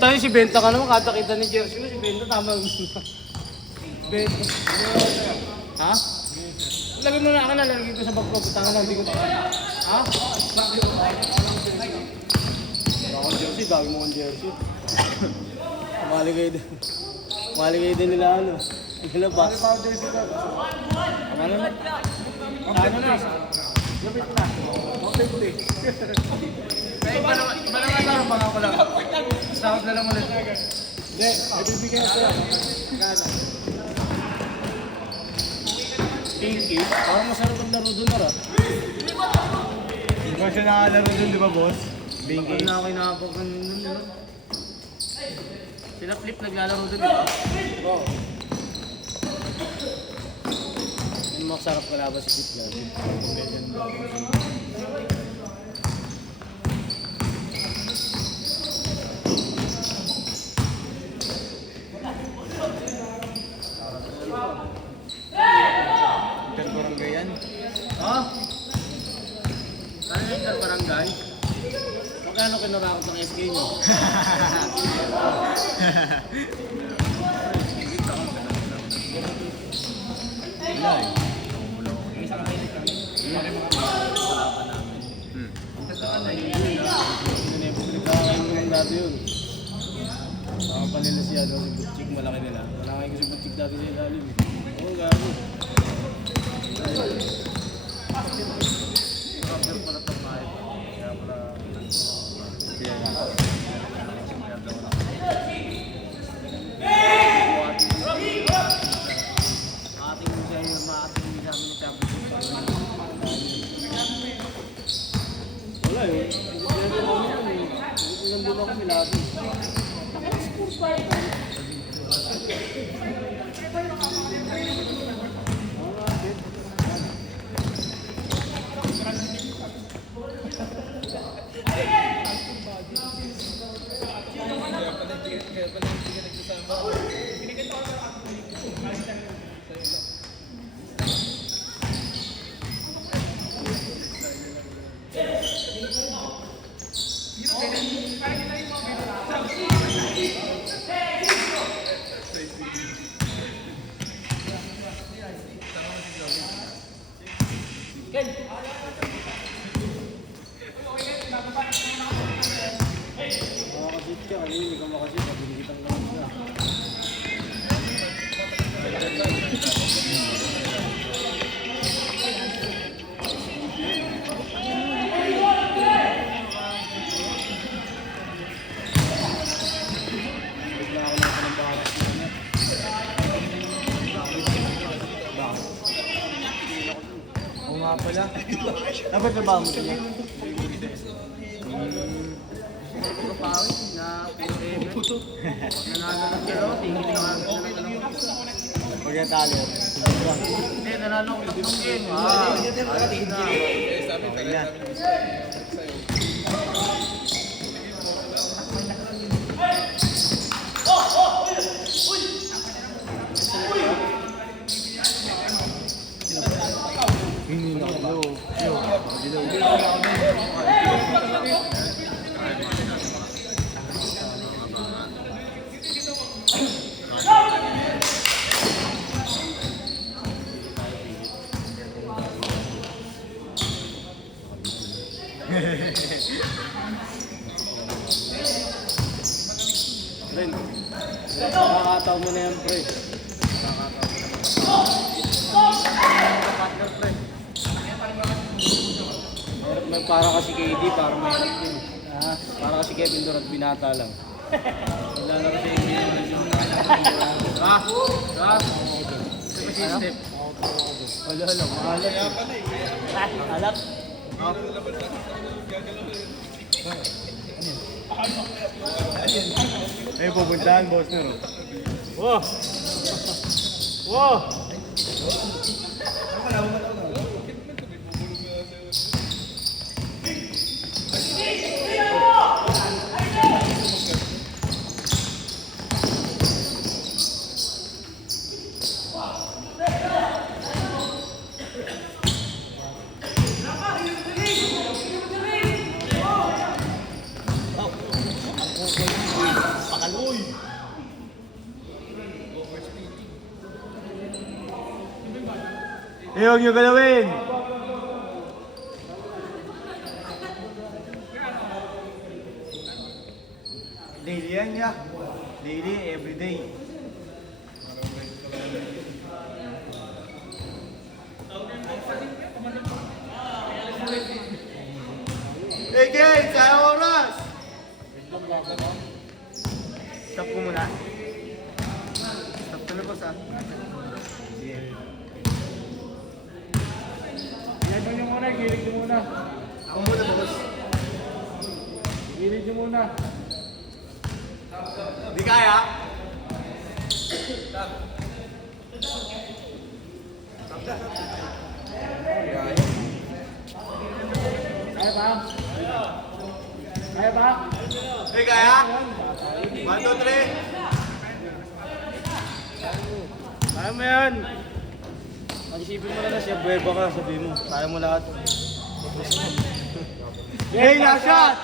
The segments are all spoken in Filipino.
Tayo si Benta ka naman, katakita ni Jersey mo, si Benta tama. Benta. Ha? Lagyan mo na ako na, lalagyan ko sa bag ko, putangan na, hindi ko ha? Ako Jersey, dami mo kong Jersey. Maligay din nila ano. Nila ba? Ano na? Ano na? Lapit na. Lapit Iba naman taro, mga ko lang. Start na lang ulit. Hindi, ibibigyan ko lang. Pinky? Parang masarap ang laro doon na. Hindi mo siya nakalaro doon, di ba boss? Pinky? Ano na ako inakapag doon. Sila Flip naglalaro doon, di ba? Oo. Yung masarap kalaban si Flip lang. Interbarangay yan? Ha? Ano yung interbarangay? Magkano kinarakot ng SK nyo? Wala eh. Dati yun. Baka pa nila siya daw si Butchik, malaki nila. Malaki ko si Butchik dati sa ilalim. Oo, gago. Rapper pala itong kahit. Kaya pala... Kaya nga. Maating mo siya yung maating mo siya ng championship. Wala yun. Nandun ako milado. Pala. Dapat na ba mo ito niya? Pagkapawit na puto. Nanalo ng kilo, tingin na nga. Pagkatalo. Hindi, nanalo ko ng game. Okay na. Ren, nakakataw mo na yan, pre. May para kasi KD, para may yun. Para kasi Kevin Durant, binata lang. Naglalaro siya yung Ito ba step? Wala, mahalat. Mahalat? Ay, pupuntahan, boss nyo. Wow! Wow! Huwag nyo galawin. Daily yan niya. Daily, everyday. Hey guys, sayang oras! Stop ko muna. Stop ko na boss ah. Sige. Yan nyo muna, gilig nyo muna. Ako muna boss. Gilig nyo muna. Di kaya? Kaya ba? Kaya ba? Hey kaya? 1, 2, 3. Kaya mo yan. Mag-isipin mo na siya, buweba ka, sabihin mo. Kaya mo lahat. Hey, last shot!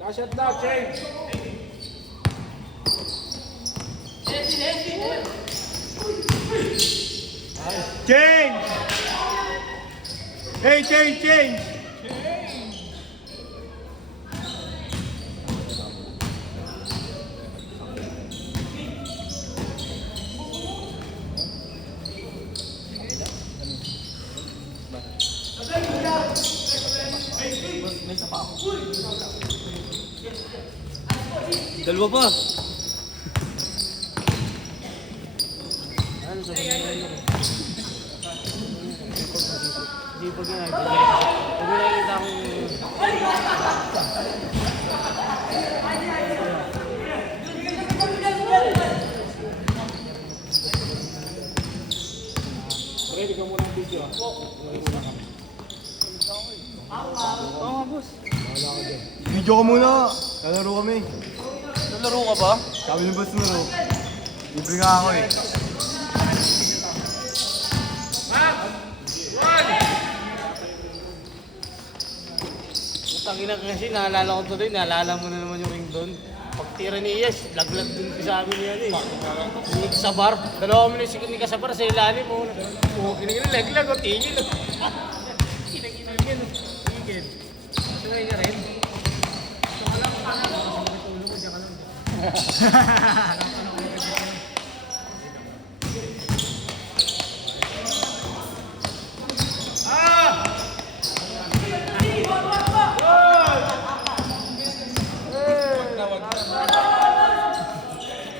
Last shot na, change! Change! Hey, change! Dalawa pa. Ano sabi mo yun? Hindi pag yun ay pag nakikita akong ready ka muna ang video ah. Oo nga boss. Video ko muna. Lalaro kami. Nalaro ka ba? Sabi ng boss mo. Libre nga ako eh. Tangina kasi naalala ko tuloy, naalala mo na naman yung ring doon. Pagtira ni Iyas, laglag dun sa amin yan eh. Ni Kasabar. Dalawa kami ni Kasabar sa ilalim mo. Kinagin laglag o tingin. Kinagin yan. Tingin. Sumay ka rin.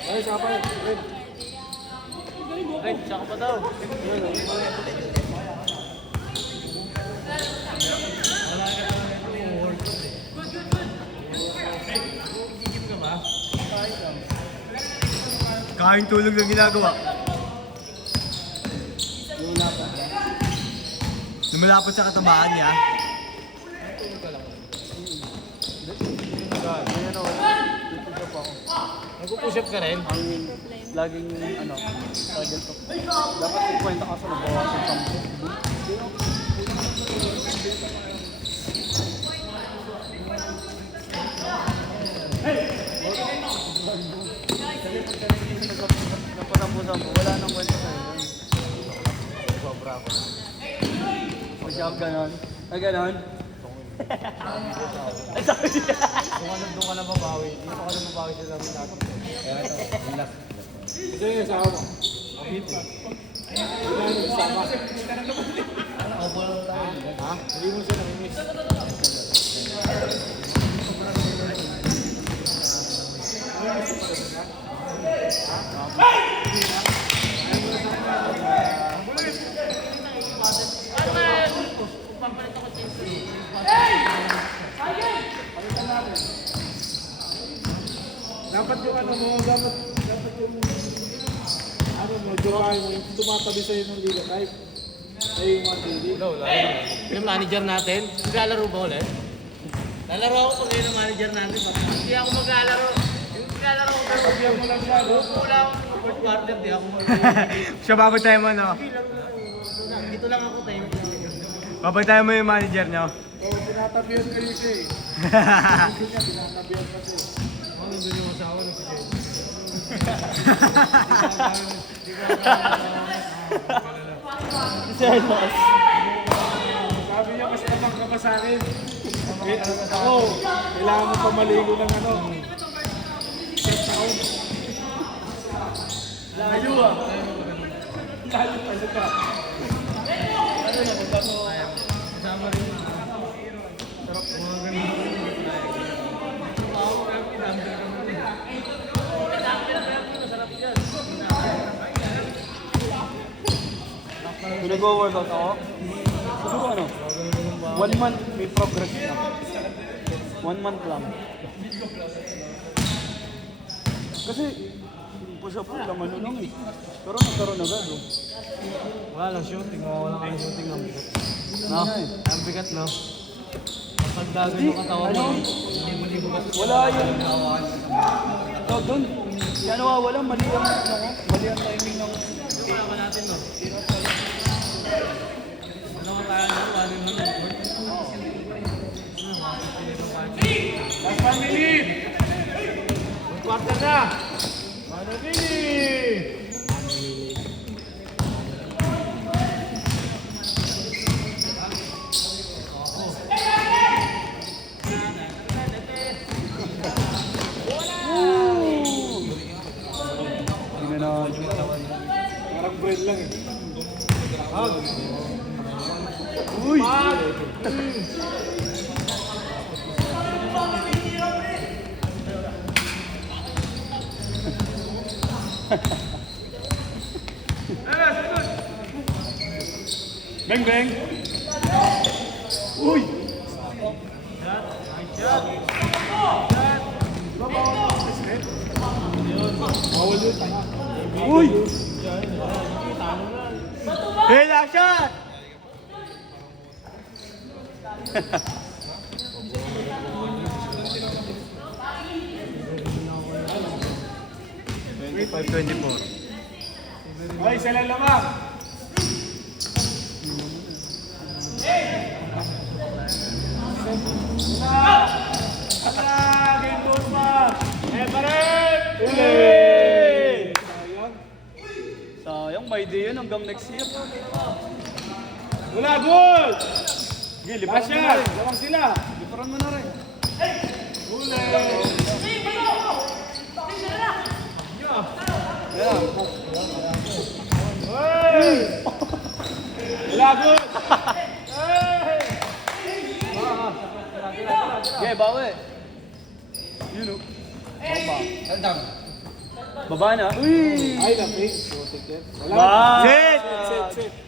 Ay, saka Ay, saka pa daw. Kain tulog lang ginagawa. Lumalapot sa katabaan niya. Nagpo-push up ka rin? Laging ano, target ko. Dapat ikwenta ka sa nabawasan sa mo. Napatapusan mo, wala nang kwenta sa'yo. Sobra ako. Mag-job ganon. Ay ganon. Ay, sabi niya. Doon ka na mabawi. Dito ka na mabawi sa namin natin. Kaya ito, relax. Ito yung asawa mo. Ang hit mo. Ayan yung asawa. Ha? Hindi mo siya namimiss. Dapat yung ano mo, dapat yung ano mo, jokain mo, yung tumatabi sa'yo ng liga type. Ay, yung mga TV. Yung manager natin, naglalaro ba ulit? Lalaro ako pag yun ang manager natin. Hindi ako maglalaro. Yung naglalaro ko, pero bigyan mo lang siya. Wala akong fourth quarter, di ako maglalaro. Siya babay mo no? Dito lang ako tayo. Babay mo yung manager niyo. Oo, tinatabihan kayo siya eh. Hindi niya, tinatabihan kasi. Oo, nandun yung asawa na si Jen. Selos. Sabi niya, mas tabang ka pa sa akin. Eh, ako, kailangan mo pa maligo ng ano. Layo ah. Layo pala ka. Kung nag-workout ako, siguro ano, 1 month may progress na. 1 month lang. Kasi, push-up ko lang ano lang eh. Pero nagkaroon agad oh. Wala lang shooting, wala kang shooting ng bigat. No? Ang bigat, no? Kapag gagawin yung katawan mo, hindi mo libugat. Wala yung... Tawag doon. Yan nawawala, mali ang ano ko. Mali ang timing ng... Kailangan natin, no? Ano nga kaya na, ano yung Last 1 minute. Kwarta na. Managili. Tingnan na. Parang bread lang eh. Uy! Bang bang. Uy. Bawal yun. Uy! Hey, last shot! Ay, sila lamang. Game goal pa. Everett! Hey! Sayang, may day yun hanggang next year. Wala, goal! Sige, liparan mo na Asya, rin. lawang sila. Liparan mo na rin. Huli. Ayan. Hey! Wala, goal! Hey! Okay, bawi. Yun o. Baba. Baba na. Uy! Ay, napi. Ba! Sit! Sit! Sit!